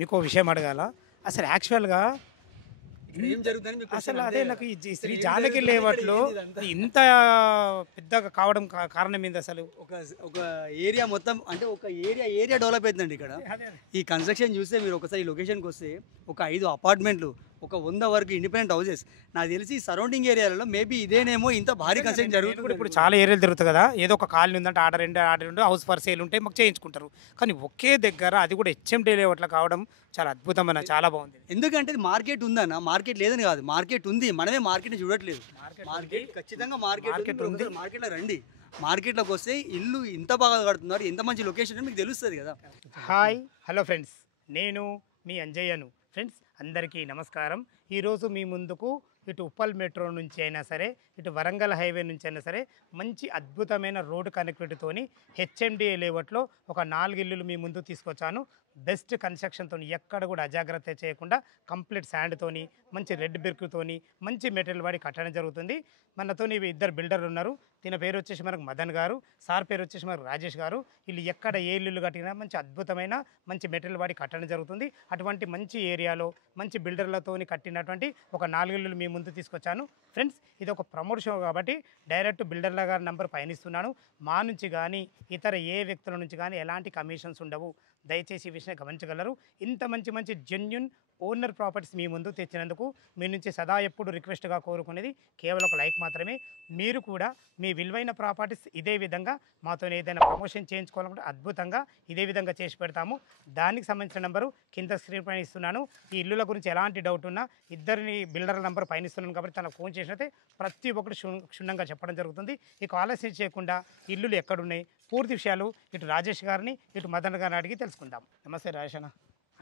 మీకు విషయం అడగాల అసలు యాక్చువల్గా ఏం జరుగుతుందని మీకు అసలు question అదే అంతే నాకు ఈ కదా. శ్రీ ఏం జానకి జరుగుతుంది లేవట్లో ఇక్కడ ఏంది ఇదంతా? ఇంత పెద్దగా కావడం కారణం ఏంది అసలు ఒక ఏరియా మొత్తం అంటే ఒక ఏరియా డెవలప్ అవుతుందండి ఇక్కడ. ఈ కన్స్ట్రక్షన్ చూస్తే మీరు ఒకసారి ఈ లొకేషన్కి వస్తే ఒక 5 అపార్ట్మెంట్లు, ఒక 100 వరకు ఇండిపెండెంట్ హౌసెస్. నాకు తెలిసి సరౌండింగ్ ఏరియాలలో మేబీ ఇదేనేమో ఇంత భారీ కన్స్ట్రక్షన్ నేను కూడా జరుగుతుంది. ఇప్పుడు చాలా ఏరియాలు తిరుగుతుంది కదా, ఏదో ఒక కాలనీ ఉందంటే ఆర్డర్ హౌస్ ఫర్ సేల్ ఉంటే మాకు చేయించుకుంటారు. కానీ ఒకే దగ్గర అది కూడా హెచ్ఎండి లేవట్లా కావడం చాలా అద్భుతమైన చాలా బాగుంది. ఎందుకంటే ఇది మార్కెట్ ఉందన్న, మార్కెట్ లేదని కాదు, మార్కెట్ ఉంది, మనమే మార్కెట్ని చూడట్లేదు. మార్కెట్ ఖచ్చితంగా మార్కెట్ ఉంది. మార్కెట్లో రండి, మార్కెట్లోకి వస్తే ఇల్లు ఇంత బాగా కడుతున్నారు, ఎంత మంచి లొకేషన్ అని మీకు తెలుస్తుంది కదా. హాయ్ హలో ఫ్రెండ్స్, నేను మీ అంజయ్యను. ఫ్రెండ్స్ అందరికీ నమస్కారం. ఈరోజు మీ ముందుకు ఇటు ఉప్పల్ మెట్రో నుంచి అయినా సరే, ఇటు వరంగల్ హైవే నుంచి అయినా సరే మంచి అద్భుతమైన రోడ్డు కనెక్టివిటీతోని హెచ్ఎండిఏ లేఅవుట్లో ఒక 4 ఇల్లులు మీ ముందు తీసుకొచ్చాను. బెస్ట్ కన్స్ట్రక్షన్తో, ఎక్కడ కూడా అజాగ్రత్త చేయకుండా కంప్లీట్ శాండ్తోని, మంచి రెడ్ బిర్క్తోని, మంచి మెటీరియల్ వాడి కట్టడం జరుగుతుంది. మనతోని ఇద్దరు బిల్డర్లు ఉన్నారు. దీని పేరు వచ్చేసి మనకు మదన్ గారు, సార్ పేరు వచ్చేసి మనకు రాజేష్ గారు. వీళ్ళు ఎక్కడ ఏ ఇల్లు కట్టినా మంచి అద్భుతమైన మంచి మెటీరియల్ వాడి కట్టడం జరుగుతుంది. అటువంటి మంచి ఏరియాలో మంచి బిల్డర్లతోని కట్టినటువంటి ఒక 4 ఇల్లులు మీ ముందు తీసుకొచ్చాను. ఫ్రెండ్స్ ఇది ఒక ప్రమోట్ షో కాబట్టి డైరెక్ట్ బిల్డర్ల గారి నెంబర్ పయనిస్తున్నాను. మా నుంచి కానీ ఇతర ఏ వ్యక్తుల నుంచి కానీ ఎలాంటి కమిషన్స్ ఉండవు. దయచేసి ఈ విషయం గమనించగలరు. ఇంత మంచి జెన్యున్ ఓనర్ ప్రాపర్టీస్ మీ ముందు తెచ్చినందుకు మీ నుంచి సదా ఎప్పుడు రిక్వెస్ట్గా కోరుకునేది కేవలం ఒక లైక్ మాత్రమే. మీరు కూడా మీ విలువైన ప్రాపర్టీస్ ఇదే విధంగా మాతో ఏదైనా ప్రమోషన్ చేయించుకోవాలనుకుంటే అద్భుతంగా ఇదే విధంగా చేసి పెడతాము. దానికి సంబంధించిన నెంబరు కింద స్క్రీన్ పైన ఇస్తున్నాను. ఈ ఇల్లుల గురించి ఎలాంటి డౌట్ ఉన్నా ఇద్దరిని బిల్డర్ల నెంబర్ పైన ఇస్తున్నాను కాబట్టి తనకు ఫోన్ చేసినట్టే ప్రతి ఒక్కటి క్షుణ్ణంగా చెప్పడం జరుగుతుంది. ఇక ఆలస్యం చేయకుండా ఇల్లులు ఎక్కడున్నాయి పూర్తి విషయాలు ఇటు రాజేష్ గారిని ఇటు మదన్ గారిని అడిగి తెలుసుకుందాం. నమస్తే రాజేష్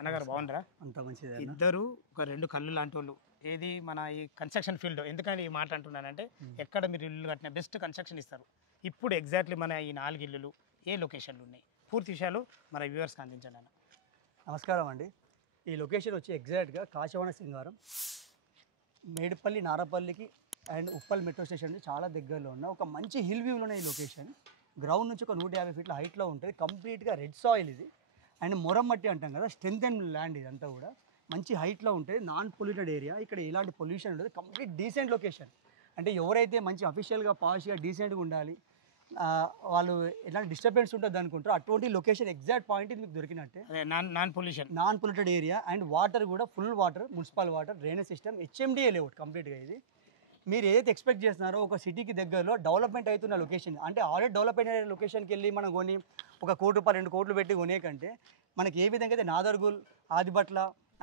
అన్నగారు, బాగుంటారా? అంత మంచిది. ఇద్దరు ఒక 2 కళ్ళు లాంటి వాళ్ళు. ఏది మన ఈ కన్స్ట్రక్షన్ ఫీల్డ్. ఎందుకని ఈ మాట అంటున్నానంటే ఎక్కడ మీరు ఇల్లు కట్టినా బెస్ట్ కన్స్ట్రక్షన్ ఇస్తారు. ఇప్పుడు ఎగ్జాక్ట్లీ మన ఈ 4 ఇల్లులు ఏ లొకేషన్లు ఉన్నాయి పూర్తి విషయాలు మన వ్యూవర్స్కి అందించండి అన్న. నమస్కారం అండి. ఈ లొకేషన్ వచ్చి ఎగ్జాక్ట్గా కాశవన సింగారం, మేడిపల్లి, నారపల్లికి అండ్ ఉప్పల్ మెట్రో స్టేషన్ చాలా దగ్గరలో ఉన్న ఒక మంచి హిల్ వ్యూలో ఉన్న ఈ లొకేషన్. గ్రౌండ్ నుంచి ఒక 150 ఫీట్ల హైట్లో ఉంటుంది. కంప్లీట్గా రెడ్ సాయిల్ ఇది అండ్ మొరం మట్టి అంటాం కదా, స్ట్రెంత్ అండ్ ల్యాండ్ ఇదంతా కూడా మంచి హైట్లో ఉంటుంది. నాన్ పొల్యూటెడ్ ఏరియా, ఇక్కడ ఎలాంటి పొల్యూషన్ ఉండదు. Complete decent location. అంటే ఎవరైతే మంచి అఫీషియల్గా పాష్గా డీసెంట్గా ఉండాలి, వాళ్ళు ఎలాంటి డిస్టర్బెన్స్ ఉంటుంది అనుకుంటారో అటువంటి లొకేషన్ ఎగ్జాక్ట్ పాయింట్ ఇది మీకు దొరికినట్టే. Non polluted area and water కూడా full water, municipal water, drainage system, HMDA layout కంప్లీట్గా ఇది. మీరు ఏదైతే ఎక్స్పెక్ట్ చేస్తున్నారో ఒక సిటీకి దగ్గరలో డెవలప్మెంట్ అవుతున్న లొకేషన్, అంటే ఆల్రెడీ డెవలప్మెంట్ అయిన లొకేషన్కి వెళ్ళి మనం కొని ఒక 1 కోటి రూపాయలు 2 కోట్లు పెట్టి కొనే కంటే మనకి ఏ విధంగా అయితే నాదర్గుల్, ఆదిబట్ల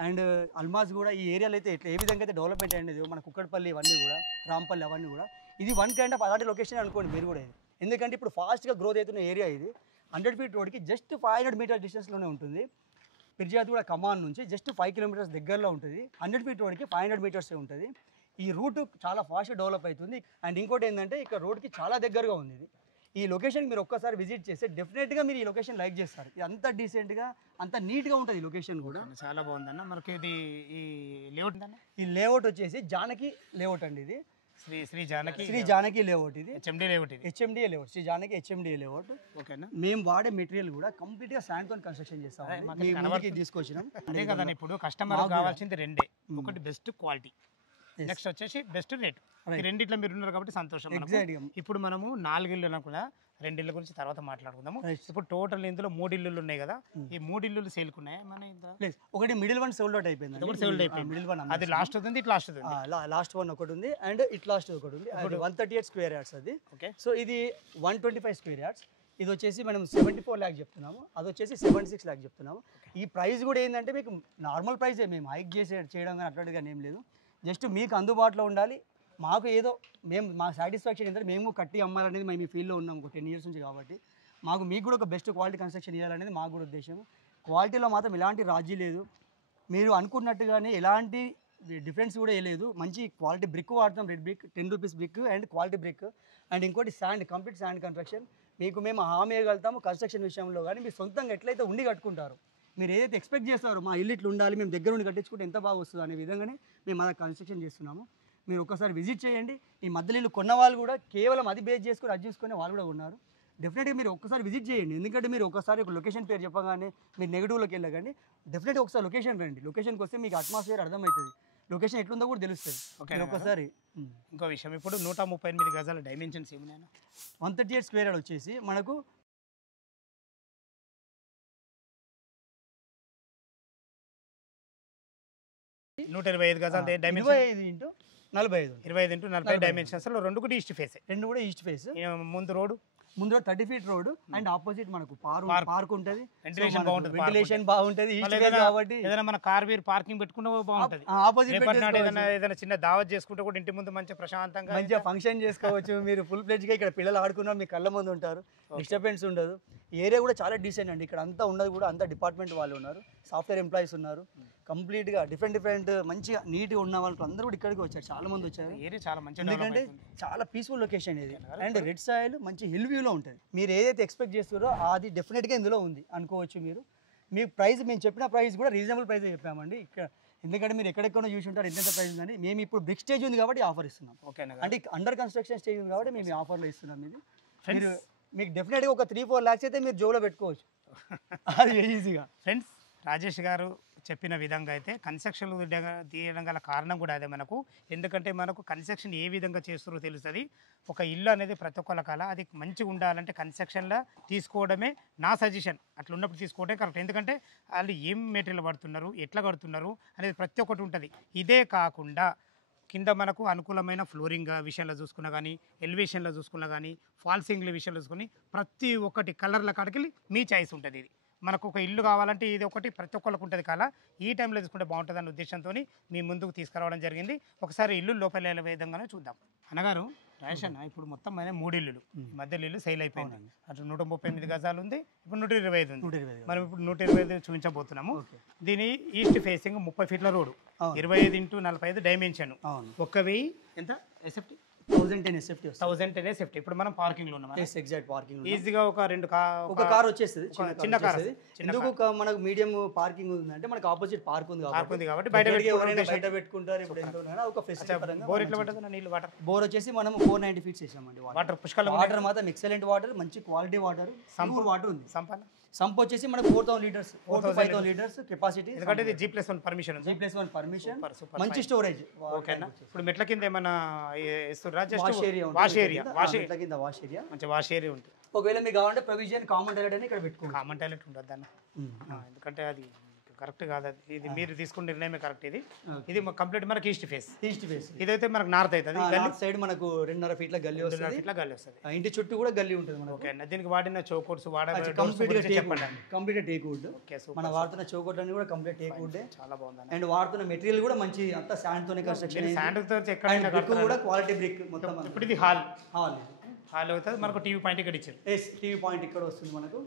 అండ్ అల్మాజ్ కూడా ఈ ఏరియాలో అయితే ఏ విధంగా అయితే డెవలప్మెంట్ అయినది, మన కుక్కడపల్లి ఇవన్నీ కూడా, రాంపల్లి అవన్నీ కూడా ఇది వన్ కైండ్ ఆఫ్ అలాంటి లొకేషన్ అనుకోండి మీరు కూడా. ఎందుకంటే ఇప్పుడు ఫాస్ట్గా గ్రోత్ అవుతున్న ఏరియా ఇది. 100 ఫీట్ రోడ్కి జస్ట్ 500 మీటర్ డిస్టెన్స్లోనే ఉంటుంది. పిర్జాద్ కూడా కమాన్ నుంచి జస్ట్ 5 కిలోమీటర్స్ దగ్గరలో ఉంటుంది. 100 ఫీట్ రోడ్కి 500 మీటర్సే ఉంటుంది. ఈ రూట్ చాలా ఫాస్ట్గా డెవలప్ అవుతుంది. అండ్ ఇంకోటి ఏంటంటే ఇక్కడ రోడ్కి చాలా దగ్గరగా ఉంది ఇది. ఈ లొకేషన్కి మీరు ఒక్కసారి విజిట్ చేస్తే డెఫినెట్గా మీరు ఈ లొకేషన్ లైక్ చేస్తారు. ఇది అంత డీసెంట్గా అంత నీట్గా ఉంటుంది ఈ లొకేషన్ కూడా. చాలా బాగుందన్న. మనకి ఇది ఈ లేఅవుట్ ఈ లేఅవుట్ వచ్చేసి జానకి లేఅవుట్ అండి. ఇది శ్రీ జానకి లేఅవుట్. ఇది HMDA layout, Shri Janaki HMDA layout. ఓకేనా. మేము వాడే మెటీరియల్ కూడా కంప్లీట్గా శాండ్తో కన్స్ట్రక్షన్ చేస్తాం. తీసుకొచ్చినాం. అదే కదా, ఇప్పుడు కస్టమర్ కావాల్సింది రెండే. ఒకటి బెస్ట్ క్వాలిటీ, నెక్స్ట్ వచ్చేసి బెస్ట్ రేట్. ఈ రెండిట్లో మీరు ఉన్నారు కాబట్టి సంతోషం. ఇప్పుడు మనము 4 ఇల్లు అనుకున్నా, 2 ఇళ్ళ గురించి తర్వాత మాట్లాడుకుందాము. ఇప్పుడు టోటల్ ఇందులో 3 ఇల్లులు ఉన్నాయి కదా, ఈ 3 ఇల్లులు సేల్కి ఉన్నాయా మన? ఒకటి మిడిల్ వన్ సోల్డ్ అవుట్ అయిపోయింది. మిడిల్ వన్ అది లాస్ట్ అవుతుంది, ఇట్ లాస్ట్ అవుతుంది. లాస్ట్ వన్ ఒకటి ఉంది అండ్ ఇట్ లాస్ట్ ఒకటి ఉంది. 138 స్క్వేర్ యార్డ్స్ అది. ఓకే. సో ఇది 125 స్క్వేర్ యార్డ్స్. ఇది వచ్చేసి మనం 74 ల్యాక్ చెప్తున్నాము, అది వచ్చేసి 76 ల్యాక్ చెప్తున్నాము. ఈ ప్రైస్ కూడా ఏంటంటే మీకు నార్మల్ ప్రైజే, మేము హైక్ చేయడం కానీ అట్లాంటిగా ఏం లేదు. జస్ట్ మీకు అందుబాటులో ఉండాలి. మాకు ఏదో మా సాటిస్ఫాక్షన్ ఏంటంటే మేము కట్టి అమ్మాలనేది మేము ఈ ఫీల్డ్లో ఉన్నాం ఒక 10 ఇయర్స్ నుంచి కాబట్టి మీకు కూడా ఒక బెస్ట్ క్వాలిటీ కన్స్ట్రక్షన్ ఇవ్వాలనేది మాకు కూడా ఉద్దేశం. క్వాలిటీలో మాత్రం ఎలాంటి రాజీ లేదు. మీరు అనుకున్నట్టుగానే ఎలాంటి డిఫరెన్స్ కూడా లేదు. మంచి క్వాలిటీ బ్రిక్ వాడతాం, red brick, 10 rupees brick and quality brick. And ఇంకోటి శాండ్, కంప్లీట్ శాండ్ కన్స్ట్రక్షన్ మేము హామీ ఇవ్వగలుగుతాము. కన్స్ట్రక్షన్ విషయంలో కానీ మీరు సొంతంగా ఎట్లయితే ఉండి కట్టుకుంటారు, మీరు ఏదైతే ఎక్స్పెక్ట్ చేస్తారో మా ఇల్లు ఇట్లా ఉండాలి, మేము దగ్గర ఉండి కట్టించుకుంటే ఎంత బాగా వస్తుంది అనే విధంగానే మేము అలా కన్స్ట్రక్షన్ చేస్తున్నాము. మీరు ఒక్కసారి విజిట్ చేయండి. ఈ మధ్యలో ఇల్లు కొన్న వాళ్ళు కూడా కేవలం అది బేస్ చేసుకొని అది చూసుకొని వాళ్ళు కూడా ఉన్నారు. డెఫినెట్గా మీరు ఒక్కసారి విజిట్ చేయండి. ఎందుకంటే మీరు ఒకసారి ఒక లొకేషన్ పేరు చెప్పగానే మీరు నెగిటివ్లోకి వెళ్ళకండి. డెఫినెట్గా ఒకసారి లొకేషన్ రండి. లొకేషన్కి వస్తే మీకు అట్మాస్ఫియర్ అర్థమవుతుంది. లొకేషన్ ఎట్లుందో కూడా తెలుస్తుంది. ఓకేనా మీరు ఒక్కసారి ఇంకో విషయం, ఇప్పుడు 138 గజాల డైమెన్షన్స్ ఏమున్నాయి? 138 స్క్వేర్ యార్డ్ వచ్చేసి మనకు 125 గజాల డైమెన్షన్ 25 ఇంటూ 45 ఉంది. 25 ఇంటూ 40 డైమెన్షన్స్ లో రెండు కూడా ఈస్ట్ ఫేస్. రెండు కూడా ఈస్ట్ ఫేస్. ముందు రోడ్, ముందు 30 ఫీట్ రోడ్ అండ్ ఆపోజిట్ మనకు పార్క్ ఉంటుంది. వెంటిలేషన్ బాగుంటుంది. వెంటిలేషన్ బాగుంటుంది ఈస్ట్ ఫేస్ కాబట్టి. ఏదైనా మన కార్ వీర్ పార్కింగ్ పెట్టుకున్నా బాగుంటుంది. ఆపోజిట్ ఏదైనా చిన్న దావత్ చేసుకుంటే కూడా ఇంటి ముందు మంచిగా ప్రశాంతంగా మంచిగా ఫంక్షన్ చేసుకోవచ్చు. మీరు ఫుల్ ప్లెడ్జ్గా ఇక్కడ పిల్లలు ఆడుకున్నా మీ కళ్ళ ముందు ఉంటారు. డిస్టర్బెన్స్ ఉండదు. ఏరియా కూడా చాలా డీసెంట్ అండి. ఇక్కడ అంతా ఉన్నది కూడా అంతా డిపార్ట్మెంట్ వాళ్ళు ఉన్నారు, సాఫ్ట్వేర్ ఎంప్లాయీస్ ఉన్నారు. కంప్లీట్గా డిఫరెంట్ మంచిగా నీట్గా ఉన్న వాళ్ళు అందరూ కూడా ఇక్కడికి వచ్చారు. చాలా మంది వచ్చారు. ఏరియా చాలా మంచిగా, ఎందుకంటే చాలా పీస్ఫుల్ లొకేషన్ ఇది. అండ్ రెడ్ సాయిల్ మంచి హిల్ వ్యూలో ఉంటుంది. మీరు ఏదైతే ఎక్స్పెక్ట్ చేస్తారో అది డెఫినెట్గా ఇందులో ఉంది అనుకోవచ్చు. మీరు మీ ప్రైస్, మేము చెప్పిన ప్రైస్ కూడా రీజనబుల్ ప్రైస్ చెప్పామండి ఇక్కడ. ఎందుకంటే మీరు ఎక్కడెక్కడో చూసి ఉంటారు ఎంత ప్రైస్ ఉందని. మేము ఇప్పుడు బ్రిక్ స్టేజ్ ఉంది కాబట్టి ఆఫర్ ఇస్తున్నాం. ఓకేనా, అంటే అండర్ కన్స్ట్రక్షన్ స్టేజ్ ఉంది కాబట్టి మేము ఆఫర్లో ఇస్తున్నాం. ఇది మీరు మీకు డెఫినెట్గా ఒక 3-4 lakhs అయితే మీరు జోలో పెట్టుకోవచ్చు. అది ఈజీగా. ఫ్రెండ్స్, రాజేష్ గారు చెప్పిన విధంగా అయితే కన్స్ట్రక్షన్ తీయడం గల కారణం కూడా అదే మనకు. ఎందుకంటే మనకు కన్స్ట్రక్షన్ ఏ విధంగా చేస్తారో తెలుస్తుంది. ఒక ఇల్లు అనేది ప్రతి ఒక్కళ్ళ కళ. అది మంచిగా ఉండాలంటే కన్స్ట్రక్షన్లో తీసుకోవడమే నా సజెషన్. అట్లా ఉన్నప్పుడు తీసుకోవడమే కరెక్ట్. ఎందుకంటే వాళ్ళు ఏం మెటీరియల్ పడుతున్నారు, ఎట్లా కడుతున్నారు అనేది ప్రతి ఒక్కటి ఉంటుంది. ఇదే కాకుండా కింద మనకు అనుకూలమైన ఫ్లోరింగ్ విషయంలో చూసుకున్నా కానీ, ఎలివేషన్లో చూసుకున్నా కానీ, ఫాల్సింగ్ల విషయంలో చూసుకుని ప్రతి ఒక్కటి కలర్ల కాడికి మీ చాయిస్ ఉంటుంది. ఇది మనకు ఒక ఇల్లు కావాలంటే ఇది ఒకటి ప్రతి ఒక్కరికి ఉంటుంది కాల. ఈ టైంలో తీసుకుంటే బాగుంటుంది అనే ఉద్దేశంతో మీ ముందుకు తీసుకురావడం జరిగింది. ఒకసారి ఇల్లు లోపల విధంగానే చూద్దాం. అన్నగారు, రాజేష్ అన్న, ఇప్పుడు మొత్తం మన 3 ఇల్లులు మధ్యలో ఇల్లు సేల్ అయిపోయింది. అటు 138 గజాలు ఉంది, ఇప్పుడు 125 ఉంది. మనం ఇప్పుడు 125 చూపించబోతున్నాము. దీని ఈస్ట్ ఫేసింగ్ 30 ఫీట్ల రోడ్డు, 25 ఇంటూ 45 డైమెన్షన్, 1000 ఎంత ఎస్ఎఫ్టీ, 1010 SFT. 1010 ఎస్ఎఫ్టీ. ఇప్పుడు మనం పార్కింగ్ లో ఉన్నాం. ఎగ్జాక్ట్ పార్కింగ్ ఈజీగా ఒక కార్ వచ్చేస్తుంది. చిన్న కార్. ఎందుకు మనకు మీడియం పార్కింగ్ ఉందంటే మనకు ఆపోజిట్ పార్క్ ఉంది కాబట్టి బయట పెట్టుకుంటారు. ఇప్పుడు ఎంత ఉన్నా ఒక ఫెసిలిటీ పరంగా బోర్ ఎట్లా పడుతుంది నీళ్ళు? బోర్ వచ్చేసి మనం 490 feet చేసామండి. వాటర్ పుష్కలం. వాటర్ మాత్రం ఎక్సలెంట్ వాటర్, మంచి క్వాలిటీ వాటర్, సంపూర్ వాటర్ ఉంది. సంప్ వచ్చేసి మనకు 4000 liters, 4 to 5000 liters కెపాసిటీ. ఎందుకంటే ఇది G+1 పర్మిషన్. G+1 పర్మిషన్, మంచి స్టోరేజ్. ఓకేనా. ఇప్పుడు మెట్ల కింద ఏమన్నా వాష్ ఏరియా, మంచి వాష్ ఏరియా ఉంటుంది. ఒకవేళ మీకు కావాలంటే ప్రొవిజన్ కామన్ టాయిలెట్ అని ఇక్కడ పెట్టుకోండి. కామన్ టాయిలెట్ ఉంటుంది అన్న, ఎందుకంటే అది కరెక్ట్ కాదు. అది ఇది మీరు తీసుకున్న నిర్ణయమే కరెక్ట్. ఇది కంప్లీట్ మనకి ఈస్ట్ ఫేస్. ఇదైతే మనకు నార్త్ అవుతుంది. నార్త్ సైడ్ మనకు 2.5 feet గల్లీ వస్తుంది. ఇంటి చుట్టూ కూడా గల్లీ ఉంటుంది. ఓకే, దీనికి వాడిన చౌకోట్స్ కంప్లీట్ టేక్ వుడ్. మన వాడుతున్న చౌకోట్ అన్ని కూడా కంప్లీట్ టేక్ వుడ్. చాలా బాగుంది. అండ్ వాడుతున్న మెటీరియల్ కూడా మంచి అంతా శాండ్ తోనే కన్స్ట్రక్షన్. శాండ్ తో ఎక్కడైనా కూడా క్వాలిటీ బ్రిక్ మొత్తం. ఇప్పుడు ఇది హాల్ అవుతుంది. మనకు టీవీ పాయింట్ ఇక్కడ ఇచ్చారు. టీవీ పాయింట్ ఇక్కడ వస్తుంది మనకు.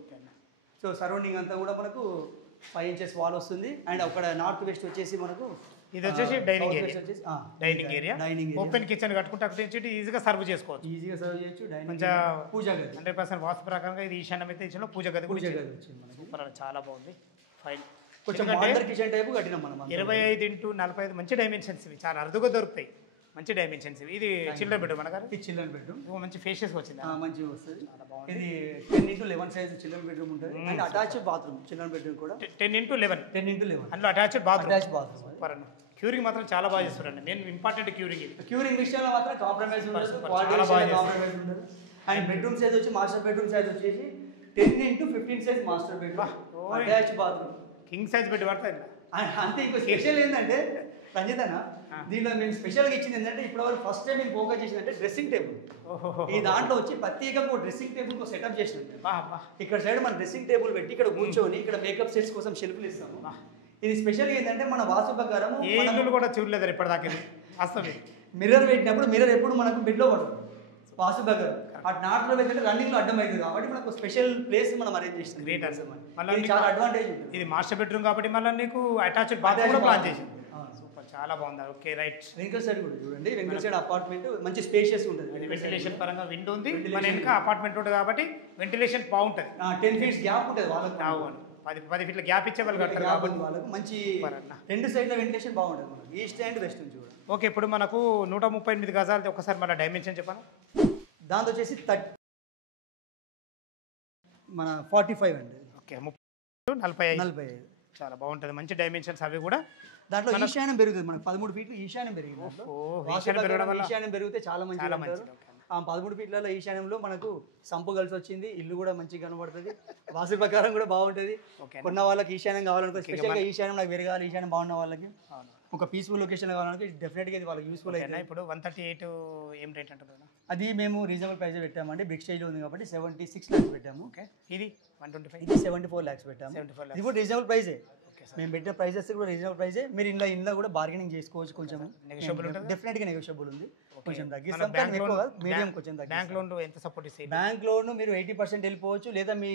సో సరౌండింగ్ అంతా కూడా మనకు 5 inches వాల్ వస్తుంది. అండ్ అక్కడ నార్త్ వెస్ట్ వచ్చేసి మనకు ఇది వచ్చేసి డైనింగ్ ఏరియా. ఓపెన్ కిచెన్ కట్టుకుంటే అక్కడ నుంచి ఈజీగా సర్వ్ చేసుకోవచ్చు. మంచిగా పూజ గది 100% వాస్తు ప్రకారంగా ఇది ఈశాన్యం అయితే ఇచ్చిన పూజ గది సూపర్, చాలా బాగుంది. ఫైన్. కొంచెం మోడర్న్ కిచెన్ టైప్ కట్టినాం మనం. 25 ఇంటూ 45 మంచి డైమెన్షన్స్. ఇవి చాలా అరుదుగా దొరుకుతాయి. మంచి డైమెన్షన్స్. ఇది చిల్డ్రన్ బెడ్రూమ్ అనగా చిల్డ్రన్ బెడ్రూమ్ మంచి ఫేషియస్ వచ్చింది. మంచిగా వస్తుంది. ఇది 10x11 సైజ్ చిల్డ్రన్ బెడ్రూమ్ ఉంటుంది. And attached bathroom. Children bedroom కూడా 10x11. అందులో అటాచ్డ్ బాత్రూమ్. సూపర్ అన్న. క్యూరింగ్ మాత్రం చాలా బాగా చేస్తారండి. నేను ఇంపార్టెంట్ క్యూరింగ్ విషయంలో మాత్రం కాంప్రమైజ్ ఉండదు. కాంప్రమైజ్ ఉండదు. అండ్ బెడ్రూమ్ సైజ్ వచ్చి మాస్టర్ బెడ్రూమ్ సైజ్ వచ్చేసి 10x15 size master bedroom. Attached bathroom. King size bed పడతాయి. అంతే. ఇంకో స్పెషల్ ఏంటంటే రంజిత్ అన్న, దీనిలో మేము స్పెషల్గా ఇచ్చింది ఏంటంటే ఇప్పటివరకు ఫస్ట్ టైం మేము ఫోకస్ చేసిందంటే డ్రెస్సింగ్ టేబుల్. ఈ దాంట్లో వచ్చి ప్రత్యేకంగా డ్రెస్సింగ్ టేబుల్ సెటప్ చేసినాం. ఇక్కడ సైడ్ మన డ్రెస్సింగ్ టేబుల్ పెట్టి ఇక్కడ కూర్చొని ఇక్కడ మేకప్ సెట్స్ కోసం షెల్ఫ్లు ఇస్తాము. ఇది స్పెషల్ ఏంటంటే మన వాస్తు ప్రకారం కూడా చూడలేదు ఇప్పటిదాకా. అసలు మిర్రర్ పెట్టినప్పుడు మిర్రర్ ఎప్పుడు మనకు బెడ్లో పడుతుంది. వాస్తు ప్రకారం అటు నాట్లో పెట్టినట్టు రన్నింగ్ లో అడ్డం అవుతుంది కాబట్టి మనకు స్పెషల్ ప్లేస్ మనం అరేంజ్ చేస్తాం. గ్రేట్ అసలు. చాలా అడ్వాంటేజ్ ఉంటుంది. ఇది మాస్టర్ బెడ్రూమ్ కాబట్టి మళ్ళీ నీకు అటాచ్డ్ బాత్రూమ్ కూడా ప్లాన్ చేసింది. సూపర్, చాలా బాగుంది. Okay, right. వెంకల్ సైడ్ కూడా చూడండి. వెంకల్ సైడ్ అపార్ట్మెంట్ మంచి స్పేషియస్ ఉంటుంది. వెంటిలేషన్ పరంగా విండో ఉంది. మన వెనుక అపార్ట్మెంట్ ఉంటుంది కాబట్టి వెంటిలేషన్ బాగుంటుంది. 10 feet గ్యాప్ ఉంటుంది వాళ్ళకి. 10 feet గ్యాప్ ఇచ్చే వాళ్ళు కట్టారు కాబట్టి వాళ్ళకు మంచి 2 సైడ్ల వెంటిలేషన్ బాగుంటుంది మనకి. ఈస్ట్ అండ్ వెస్ట్ నుంచి కూడా. ఓకే, ఇప్పుడు మనకు 138 గజాలది ఒకసారి మన డైమెన్షన్ చెప్పాను. దాంతో వచ్చేసి మన 45 అండి. ఓకే 30-45 45. చాలా బాగుంటుంది, మంచి డైమెన్షన్స్ అవి కూడా. దాంట్లో ఈశాన్యం పెరుగుతుంది, మనకు 13 ఫీట్లు ఈశాన్యం పెరిగింది. దాంట్లో ఈశాన్యం పెరగడం వల్ల ఈశాన్యం పెరిగితే చాలా మంచిది చాలా అంటారు. మంచిది. ఓకే. ఆ 13 ఫీట్లలో ఈశాన్యంలో మనకు సంపు కలిసి వచ్చింది, ఇల్లు కూడా మంచిగా కనబడుతుంది, వాస్తు ప్రకారం కూడా బాగుంటుంది. ఓకే. కొన్న వాళ్ళకి ఈశాన్యం కావాలనుకో, స్పెషల్గా ఈశాన్యం నాకు పెరగాలి, ఈశాన్యం బాగున్న వాళ్ళకి అవును. ఒక పీస్ఫుల్ లొకేషన్ కావాలనుకో డెఫినెట్గా ఇది వాళ్ళకి యూస్ఫుల్ ఓకేనా? అయితే. ఇప్పుడు 138 ఏం రేట్ అంటారు కదా? అది మేము రీజనబుల్ ప్రైస్ పెట్టామండి, బిగ్ స్టేజ్లో ఉంది కాబట్టి 76 lakhs పెట్టాము. ఓకే. ఇది 125 ఇది 74 lakhs పెట్టాము. 74 lakhs. ఇది కూడా రీజనబుల్ ప్రైజే, ఓకే సార్. మేము పెట్టిన ప్రైజెస్ కూడా రీజనబుల్ ప్రైజే. మీరు ఇంట్లో కూడా బార్గెనింగ్ చేసుకోవచ్చు, కొంచెం నెగోషియబుల్ ఉంటుంది. డెఫినెట్గా నెగోషియబుల్ ఉంది, కొంచెం మన తగ్గిస్తాం, బ్యాంక్ కానీ ఎక్కువ లోన్ కాదు, మీడియం కొంచెం బ్యాంక్ తగ్గిస్తాం. లోన్ ఎంత సపోర్ట్ ఇస్తాయి? బ్యాంక్ లోన్ మీరు 80% వెళ్ళిపోవచ్చు, లేదా మీ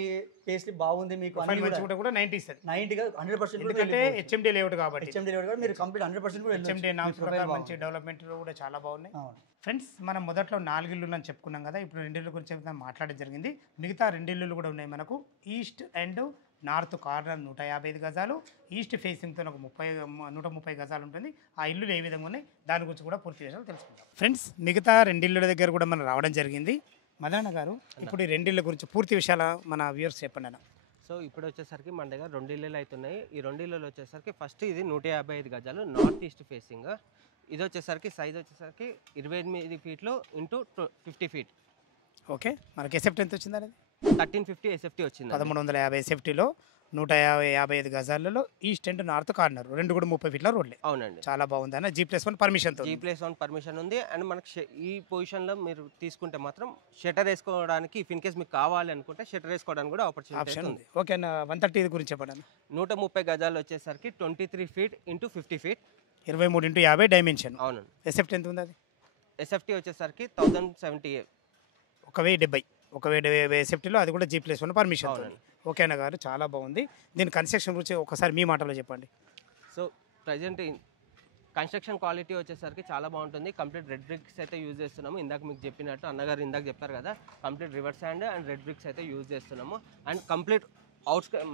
పే స్లిప్ బాగుంది మీకు ఫైల్ మంచిగా కూడా 90 ఇస్తుంది, 90గా 100% కూడా ఎందుకంటే హెచ్ఎండి లేఅవుట్ కాబట్టి. హెచ్ఎండి డెలివరీ కూడా మీరు కంప్లీట్ 100% కూడా హెచ్ఎండి వెళ్ళొచ్చు. నామ్స్ ప్రకారం మంచి డెవలప్మెంట్ కూడా చాలా బాగున్నాయి. అవును. ఫ్రెండ్స్, మనం మొదట్లో 4 ఇల్లులు అని చెప్పుకున్నాం కదా, ఇప్పుడు 2 ఇల్లు గురించి మాట్లాడడం జరిగింది. మిగతా 2 ఇల్లులు కూడా ఉన్నాయి మనకు. ఈస్ట్ అండ్ నార్త్ కార్నర్ 155 గజాలు, ఈస్ట్ ఫేసింగ్తో ఒక 130 గజాలు ఉంటుంది. ఆ ఇల్లులు ఏ విధంగా ఉన్నాయి దాని గురించి కూడా పూర్తి విషయాలు తెలుసుకుందాం. ఫ్రెండ్స్, మిగతా 2 ఇళ్ళ దగ్గర కూడా మనం రావడం జరిగింది. మదన గారు, ఇప్పుడు ఈ 2 ఇళ్ళ గురించి పూర్తి విషయాలు మన వ్యూవర్స్ చెప్పండి అన్న. సో ఇప్పుడు వచ్చేసరికి మన దగ్గర 2 ఇళ్ళు అవుతున్నాయి. ఈ 2 ఇళ్ళు వచ్చేసరికి ఫస్ట్ ఇది 155 గజాలు నార్త్ ఈస్ట్ ఫేసింగ్. ఇది వచ్చేసరికి సైజ్ వచ్చేసరికి 28 ఫీట్లు ఇంటూ 50 ఫీట్. ఓకే, మనకి ఎసెప్ట్ ఎంత వచ్చింది అనేది? 1350 ఎస్ఎఫ్టీ వచ్చింది. 1350 ఎసెప్టీలో 155 గజాలలో ఈస్ట్ అండ్ నార్త్ కార్నర్ 2 కూడా 30 ఫీట్ల రోడ్లే. అవునండి, చాలా బాగుంది అన్న. G+1 పర్మిషన్తో. G+1 పర్మిషన్ ఉంది. అండ్ మనకి ఈ పొజిషన్లో మీరు తీసుకుంటే మాత్రం షటర్ వేసుకోవడానికి ఇఫ్ ఇన్ కేస్ మీకు కావాలి అనుకుంటే షటర్ వేసుకోవడానికి కూడా ఆపర్చునిటీ ఆప్షన్ ఉంది. ఉంది. ఓకే అన్న, 130 గురించి చెప్పండి అన్న. 130 గజాలు వచ్చేసరికి 23 ఫీట్ ఇంటూ 50 ఫీట్. 23 × 50 డైమెన్షన్. అవునండి. ఎసెప్ట్ ఎంత ఉంది అది? ఎస్ఎఫ్టీ వచ్చేసరికి 1070. 1070 ఎసెప్టీలో అది కూడా G+1 పర్మిషన్. అవునండి. ఓకే అన్న గారు, చాలా బాగుంది. దీని కన్స్ట్రక్షన్ గురించి ఒకసారి మీ మాటలో చెప్పండి. సో ప్రజెంట్ కన్స్ట్రక్షన్ క్వాలిటీ వచ్చేసరికి చాలా బాగుంటుంది. కంప్లీట్ రెడ్ బ్రిక్స్ అయితే యూజ్ చేస్తున్నాము. ఇందాక మీకు చెప్పినట్టు అన్నగారు ఇందాక చెప్పారు కదా, complete river sand and red bricks అయితే యూజ్ చేస్తున్నాము. అండ్ కంప్లీట్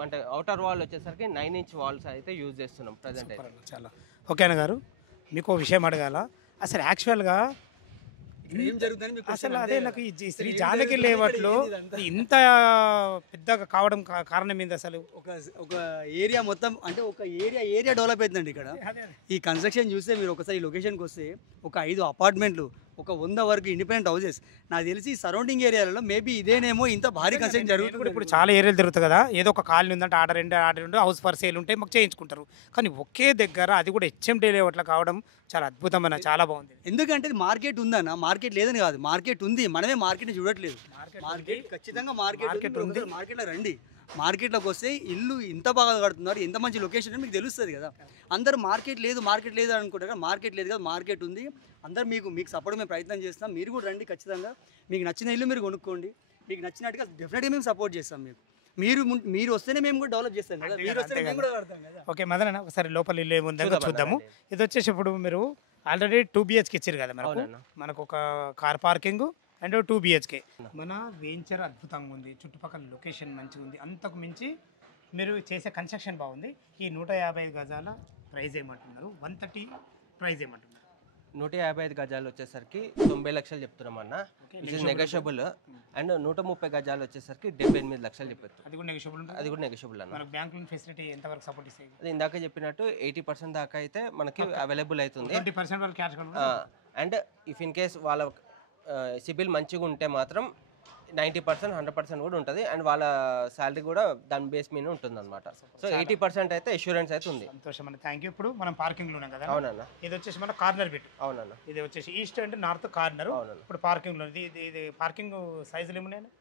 అంటే అవుటర్ వాల్ వచ్చేసరికి 9 inch వాల్స్ అయితే యూజ్ చేస్తున్నాం ప్రజెంట్ అయితే. చాలా ఓకే అన్న గారు, మీకు విషయం అడగాల. అసలు యాక్చువల్గా ఏం జరుగుతుందని మీకు అసలు అదే నాకు ఈ శ్రీ జానకి లేవట్లో ఇంత పెద్దగా కావడం కారణం ఏంది అసలు? ఒక ఏరియా మొత్తం అంటే ఒక ఏరియా డెవలప్ అవుతుందండి ఇక్కడ. ఈ కన్స్ట్రక్షన్ చూస్తే మీరు ఒకసారి ఈ లొకేషన్కి వస్తే ఒక 5 అపార్ట్మెంట్లు, ఒక 100 వరకు ఇండిపెండెంట్ హౌసెస్. నాకు తెలిసి సరౌండింగ్ ఏరియాలలో మేబీ ఇదేనేమో ఇంత భారీ కన్స్ట్రక్షన్ కూడా జరుగుతుంది. ఇప్పుడు చాలా ఏరియాలు తిరుగుతుంది కదా, ఏదో ఒక కాలనీ ఉందంటే ఆర్డర్ రెండు హౌస్ ఫర్ సేల్ ఉంటే మాకు చేయించుకుంటారు. కానీ ఒకే దగ్గర అది కూడా హెచ్ఎండి లేఅవుట్లో కావడం చాలా అద్భుతమైన, చాలా బాగుంది. ఎందుకంటే మార్కెట్ ఉందన్న, మార్కెట్ లేదని కాదు, మార్కెట్ ఉంది, మనమే మార్కెట్ని చూడట్లేదు. మార్కెట్ ఖచ్చితంగా మార్కెట్ ఉంది. మార్కెట్లో రండి, మార్కెట్లోకి వస్తే ఇల్లు ఇంత బాగా కడుతున్నారు, ఎంత మంచి లొకేషన్ అని మీకు తెలుస్తుంది కదా. అందరూ మార్కెట్ లేదు అనుకుంటారు, మార్కెట్ లేదు కదా, మార్కెట్ ఉంది. అందరూ మీకు సపోర్ట్ మేము ప్రయత్నం చేస్తాం. మీరు కూడా రండి, ఖచ్చితంగా మీకు నచ్చిన ఇల్లు మీరు కొనుక్కోండి. మీకు నచ్చినట్టుగా డెఫినెట్గా మేము సపోర్ట్ చేస్తాం. మీరు వస్తేనే మేము కూడా డెవలప్ చేస్తాం కదా, మీరు వస్తేనే మేము కూడా కడతాం కదా. ఓకే మదన, ఒకసారి లోపల ఇల్లు ఏముందో చూద్దాము. ఇది వచ్చేసి ఇప్పుడు మీరు ఆల్రెడీ 2 BHK ఇచ్చారు కదా మనకు ఒక కార్ పార్కింగ్ అండ్ 2 BHK. మన వెంచర్ అద్భుతంగా ఉంది, చుట్టుపక్కల లొకేషన్ మంచిగా ఉంది. అంతకు మించి మీరు చేసే కన్స్ట్రక్షన్ బాగుంది. ఈ 155 గజాల ప్రైజ్ ఏమంటున్నారు? 130 ప్రైజ్ ఏమంటున్నారు? 155 గజాలు వచ్చేసరికి 90 లక్షలు చెప్తున్నాం అన్న, విచ్ ఇస్ నెగోషియబుల్. అండ్ 130 గజాలు వచ్చేసరికి 78 లక్షలు చెప్పారు. అది కూడా నెగోషియబుల్ ఉంటుంది. అది కూడా నెగోషియబుల్ అన్న. మనకు బ్యాంక్ లోన్ ఫెసిలిటీ ఎంతవరకు సపోర్ట్ ఇస్తాయి? అది ఇందాక చెప్పినట్టు 80% దాకా అయితే మనకి అవైలబుల్ అవుతుంది. 20% వాళ్ళు cash and if in case వాళ్ళ సిబిల్ మంచిగా ఉంటే మాత్రం 90% 100% కూడా ఉంటుంది. అండ్ వాళ్ళ శాలరీ కూడా దాని బేస్ మీద ఉంటుంది అనమాట. సో 80% అయితే అష్యూరెన్స్ అయితే ఉంది. సంతోషం అండి, థ్యాంక్ యూ. ఇప్పుడు మనం పార్కింగ్లో ఉన్నాం కదా. అవునన్నా. ఇది వచ్చేసి మన కార్నర్ బిట్. అవునన్నా. ఇది వచ్చేసి ఈస్ట్ అండ్ నార్త్ కార్నర్. అవునన్నా. ఇప్పుడు పార్కింగ్లో ఇది పార్కింగ్ సైజులు ఏమున్నాయి?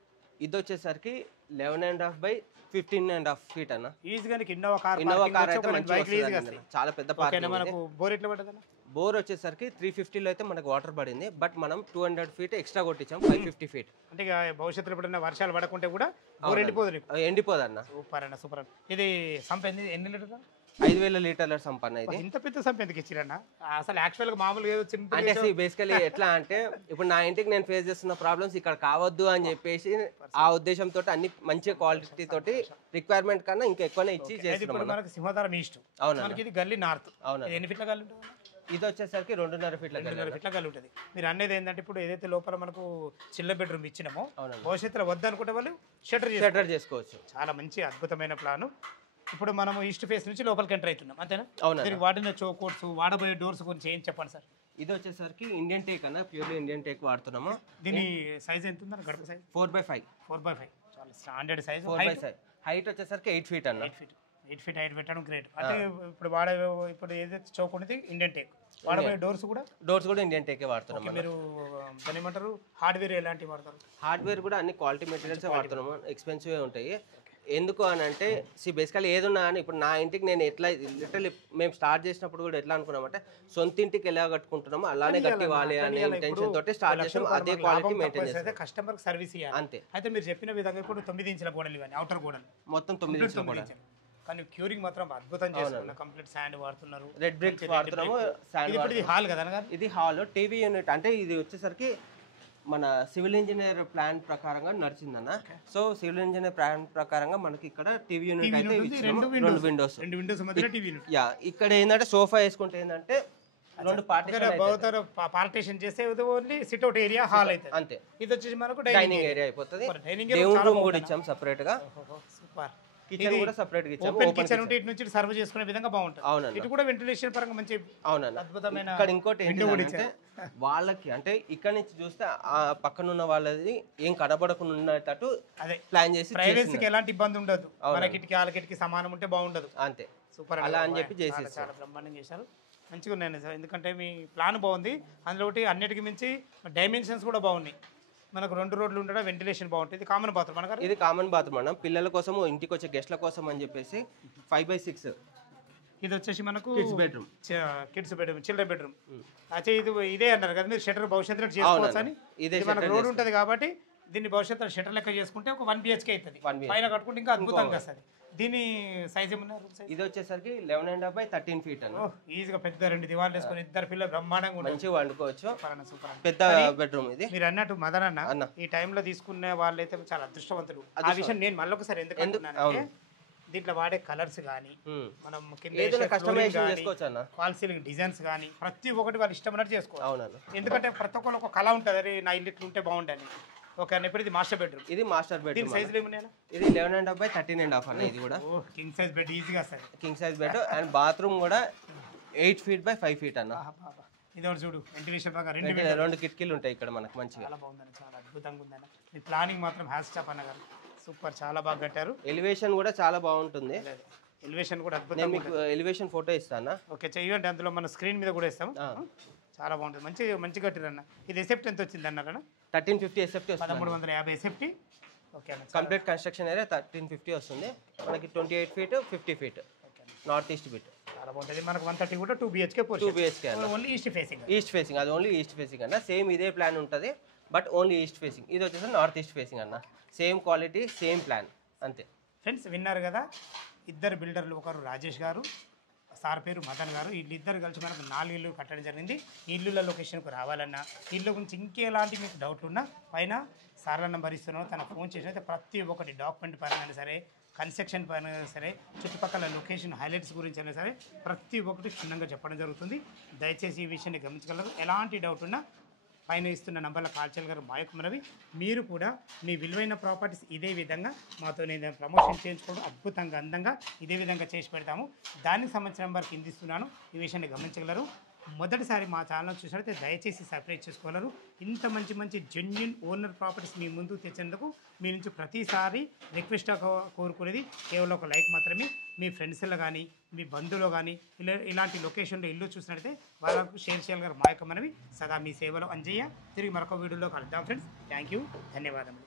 ఇది వచ్చేసరికి 11.5 by 15.5 feet అన్న. ఈజీగా ఇన్నోవా కార్ అయితే మంచిగా చాలా పెద్ద పార్కింగ్. మనకు బోర్ ఎట్లా పడ్డదన్న? బోర్ వచ్చేసరికి 350లో అయితే మనకు వాటర్ పడింది. బట్ మనం 200 feet ఎక్స్ట్రా కొట్టించాం, 550 feet. అంటే ఇక భవిష్యత్తులో ఎప్పుడైనా వర్షాలు పడకుంటే కూడా బోర్ ఎండిపోదు. ఎండిపోదన్న. సూపర్ అన్న, సూపర్ అన్న. ఇది సంప ఎన్ని లీటర్? 5,000 లీటర్ల సంపన్న. ఇది ఇంత పెద్ద సంప ఎందుకు ఇచ్చిరన్న? అసలు యాక్చువల్గా మామూలుగా అంటే బేసికలీ ఎట్లా అంటే ఇప్పుడు నా ఇంటికి నేను ఫేస్ చేస్తున్న ప్రాబ్లమ్స్ ఇక్కడ కావద్దు అని చెప్పేసి ఆ ఉద్దేశంతో అన్ని మంచి క్వాలిటీ తోటి రిక్వైర్మెంట్ కన్నా ఇంకా ఎక్కువనే ఇచ్చి చేస్తున్నాం. మనకి సింహధారం ఈస్ట్, అవునా, మనకి ఇది గల్లీ నార్త్. అవునా. ఎన్ని ఫీట్ల గల్లీ ఉంటుంది? ఇది వచ్చేసరికి 2.5 ఫీట్ల 2.5 ఫీట్ల గల్లి ఉంటుంది. మీరు అనేది ఏంటంటే ఇప్పుడు ఏదైతే లోపల మనకు చిన్న బెడ్రూమ్ ఇచ్చినామో అవునండి. భవిష్యత్తులో వద్దనుకుంటే వాళ్ళు షటర్ షట్టర్ చేసుకోవచ్చు. చాలా మంచి అద్భుతమైన ప్లాను. ఇప్పుడు మనం ఈస్ట్ ఫేస్ నుంచి లోపలికి ఎంటర్ అవుతున్నాం అంతేనా? అవునండి. దీనికి వాడిన చోకోట్స్ వాడబోయే డోర్స్ గురించి ఏం చెప్పండి సార్. ఇది వచ్చేసరికి ఇండియన్ టేక్ అన్న, ప్యూర్లీ ఇండియన్ టేక్ వాడుతున్నాము. దీని సైజ్ ఎంత ఉందని గడప సైజ్ 4x5. 4x5 చాలా స్టాండర్డ్ సైజ్. 4x5 హైట్ వచ్చేసరికి 8 ఫీట్ అన్న. 8 ఫీట్ హైట్ పెట్టడం గ్రేట్. అంటే ఇప్పుడు ఏదైతే చౌక్ ఉన్నది ఇండియన్ టేక్. వాడబోయే డోర్స్ కూడా ఇండియన్ టేకే వాడుతున్నాం. మీరు దాని ఏమంటారు హార్డ్వేర్ ఎలాంటివి వాడతారు? హార్డ్వేర్ కూడా అన్ని క్వాలిటీ మెటీరియల్స్ వాడుతున్నాము. ఎక్స్పెన్సివ్ ఉంటాయి. ఎందుకు అని అంటే బేసికల్లీ ఏదున్నా అని ఇప్పుడు నా ఇంటికి నేను ఎట్లా లిటరల్లీ మేము స్టార్ట్ చేసినప్పుడు కూడా ఎట్లా అనుకున్నామంటే సొంత ఇంటికి ఎలా కట్టుకుంటున్నామో అలానే కట్టివ్వాలి అనే ఇంటెన్షన్ తోటి స్టార్ట్ చేసాం. అదే క్వాలిటీ మెయింటైన్ చేస్తాం. కస్టమర్ సర్వీస్ ఇవ్వాలి అంతే. అయితే మీరు చెప్పిన విధంగా ఇప్పుడు 9 ఇంచుల గోడలు ఇవన్నీ అవుటర్ గోడలు మొత్తం 9 ఇంచుల కూడా. కానీ క్యూరింగ్ మాత్రం అద్భుతం చేస్తున్నారు. కంప్లీట్ శాండ్ వాడుతున్నారు. రెడ్ బ్రిక్స్ వాడుతున్నాము. ఇది హాల్ కదా? ఇది హాల్ టీవీ యూనిట్. అంటే ఇది వచ్చేసరికి మన సివిల్ ఇంజనీర్ ప్లాన్ ప్రకారంగా నడిచిందన్న. సో సివిల్ ఇంజనీర్ ప్లాన్ ప్రకారంగా మనకి ఇక్కడ టీవీ యూనిట్ అయితే ఇచ్చినాము. 2 విండోస్ మధ్యలో టీవీ యూనిట్. యా ఇక్కడ ఏంటంటే సోఫా వేసుకుంటే ఏంటంటే 2 పార్టీషన్ చేస్తే only SIT out area hall అయితే అంతే. ఇది వచ్చేసి మనకు డైనింగ్ ఏరియా అయిపోతుంది. దేవుని రూమ్ కూడా ఇచ్చాం సెపరేట్ గా. సూపర్. కిచెన్ కూడా సెపరేట్ గా ఇచ్చాం. ఓపెన్ కిచెన్ ఉంటే ఇటు నుంచి సర్వ్ చేసుకునే విధంగా బాగుంటుంది. అవునండి. ఇటు కూడా వెంటిలేషన్ పరంగా మంచి అవునండి. అద్భుతమైన. ఇక్కడ ఇంకోటి ఏంటంటే వాళ్ళకి అంటే ఇక్కడ నుంచి చూస్తే ఆ పక్కన ఉన్న వాళ్ళది ఏం కనబడకుండా ఉండేటట్టు అదే ప్లాన్ చేసి ప్రైవసీకి ఎలాంటి ఇబ్బంది ఉండదు. మన కిటికీ వాళ్ళ కిటికీ సమానం ఉంటే బాగుండదు. అంతే. సూపర్ అలా అని చెప్పి చేసి చాలా బ్రహ్మాండంగా చేశారు. మంచిగా ఉన్నాయి సార్. ఎందుకంటే మీ ప్లాన్ బాగుంది. అందులో ఒకటి అన్నిటికీ మించి డైమెన్షన్స్ కూడా బాగున్నాయి. మనకు 2 రోడ్లు ఉండడం వెంటిలేషన్ బాగుంటుంది. కామన్ బాత్రూమ్ మనకు ఇది కామన్ బాత్రూమ్ అన్న. పిల్లల కోసం ఇంటికి వచ్చే గెస్ట్ల కోసం అని చెప్పేసి 5x6. ఇది వచ్చేసి మనకు కిడ్స్ బెడ్రూమ్. Children bedroom. అయితే ఇదే అన్నారు కదా మీరు షటర్ భవిష్యత్తులో చేసుకోవచ్చు అని. ఇది మనకు రోడ్ ఉంటుంది కాబట్టి దీన్ని భవిష్యత్తులో షటర్ లెక్క చేసుకుంటే ఒక 1 BHK అవుతుంది. పైన కట్టుకుంటే ఇంకా అద్భుతంగా వస్తుంది. దీని సైజ్ ఏమన్నారు? ఇది వచ్చేసరికి 11.5 ఫీట్ అన్న. ఈజీగా పెద్ద 2 దివాళ్ళు వేసుకొని 2 పిల్లలు బ్రహ్మాండంగా ఉంటారు. మంచిగా వండుకోవచ్చు. సూపర్. పెద్ద బెడ్రూమ్ ఇది. మీరు అన్నట్టు మదన్ అన్న ఈ టైంలో తీసుకునే వాళ్ళైతే చాలా అదృష్టవంతులు. ఆ విషయం నేను మళ్ళొకసారి ఎందుకు అంటున్నానంటే దీంట్లో వాడే కలర్స్ కానీ మనం ఫాల్ సీలింగ్ డిజైన్స్ కానీ ప్రతి ఒక్కటి వాళ్ళు ఇష్టమైనట్టు చేసుకోవాలి. ఎందుకంటే ప్రతి ఒక్కరు ఒక కళ ఉంటుంది. అరే నా ఇల్లు ఇట్లా ఉంటే బాగుంటుంది. ఓకే అన్న. ఇప్పుడు ఇది మాస్టర్ బెడ్రూమ్. ఇది మాస్టర్ బెడ్రూమ్. దీని సైజులు ఏమున్నాయి? ఇది 11.5 అన్న. ఇది కూడా కింగ్ సైజ్ బెడ్ ఈజీగా sir. King size bed and bathroom కూడా 8 ఫీట్ బై 5 ఫీట్ అన్న. ఇది ఒకటి చూడు వెంటిలేషన్ బాగా 2 కిటికీలు ఉంటాయి ఇక్కడ మనకు మంచిగా. చాలా బాగుందండి. చాలా అద్భుతంగా ఉందన్న. మీ ప్లానింగ్ మాత్రం హ్యాస్ టాప్ అన్న గారు సూపర్. చాలా బాగా కట్టారు. ఎలివేషన్ కూడా చాలా బాగుంటుంది. ఎలివేషన్ కూడా అద్భుతంగా. నేను మీకు ఎలివేషన్ ఫోటో ఇస్తాను. ఓకే చెయ్యండి. అందులో మన స్క్రీన్ మీద కూడా ఇస్తాం. చాలా బాగుంటుంది. మంచి కట్టిరన్న. ఇది ఎసెప్ట్ ఎంత వచ్చింది అన్నారన్న? 1350 ఎస్ఎఫ్టీ. 1350 ఎసెప్టీ. ఓకే అన్న. కంప్లీట్ కన్స్ట్రక్షన్ ఏరియా 1350 వస్తుంది మనకి. 28 feet 50 feet north east bit. చాలా బాగుంటుంది. మనకు 130 కూడా 2 BHK 2 BHK only east facing. East facing. అది ఓన్లీ ఈస్ట్ ఫేసింగ్ అన్న. సేమ్ ఇదే ప్లాన్ ఉంటుంది బట్ ఓన్లీ ఈస్ట్ ఫేసింగ్. ఇది వచ్చేసి నార్త్ ఈస్ట్ ఫేసింగ్ అన్న. సేమ్ క్వాలిటీ సేమ్ ప్లాన్ అంతే. ఫ్రెండ్స్ విన్నారు కదా. 2 బిల్డర్లు, ఒకరు రాజేష్ గారు, సార్ పేరు మదన్ గారు. వీళ్ళిద్దరు కలిసి మనకు 4 ఇల్లు కట్టడం జరిగింది. ఈ ఇల్లుల లొకేషన్కు రావాలన్నా ఇల్లు గురించి ఇంకెలాంటి మీకు డౌట్లు ఉన్నా పైన సార్ల నెంబర్ ఇస్తున్నాను. తన ఫోన్ చేసినైతే ప్రతి ఒక్కటి డాక్యుమెంట్ పరంగా సరే, కన్స్ట్రక్షన్ పైన సరే, చుట్టుపక్కల లొకేషన్ హైలైట్స్ గురించి అయినా సరే ప్రతి ఒక్కటి క్షుణ్ణంగా చెప్పడం జరుగుతుంది. దయచేసి ఈ విషయాన్ని గమనించగలరు. ఎలాంటి డౌట్ ఉన్నా పైన ఇస్తున్న నంబర్లో కాల్ చేయగలరు. మా యొక్క మనవి. మీరు కూడా మీ విలువైన ప్రాపర్టీస్ ఇదే విధంగా మాతో నేను ప్రమోషన్ చేయించుకోవడం అద్భుతంగా అందంగా ఇదే విధంగా చేసి పెడతాము. దానికి సంబంధించిన నెంబర్ కింద ఇస్తున్నాను. ఈ విషయాన్ని గమనించగలరు. మొదటిసారి మా ఛానల్ చూసినట్లయితే దయచేసి సబ్స్క్రైబ్ చేసుకోగలరు. ఇంత మంచి జెన్యూన్ ఓనర్ ప్రాపర్టీస్ మీ ముందు తెచ్చేందుకు మీ నుంచి ప్రతిసారి రిక్వెస్ట్గా కోరుకునేది కేవలం ఒక లైక్ మాత్రమే. మీ ఫ్రెండ్స్లో కానీ మీ బంధువులు కానీ ఇలాంటి లొకేషన్లో ఇల్లు చూసినట్లయితే వాళ్ళకు షేర్ చేయగలరు. మా యొక్క మనవి. సదా మీ సేవలో అంజయ్య. తిరిగి మరొక వీడియోలో కలుద్దాం ఫ్రెండ్స్. Thank you. ధన్యవాదములు.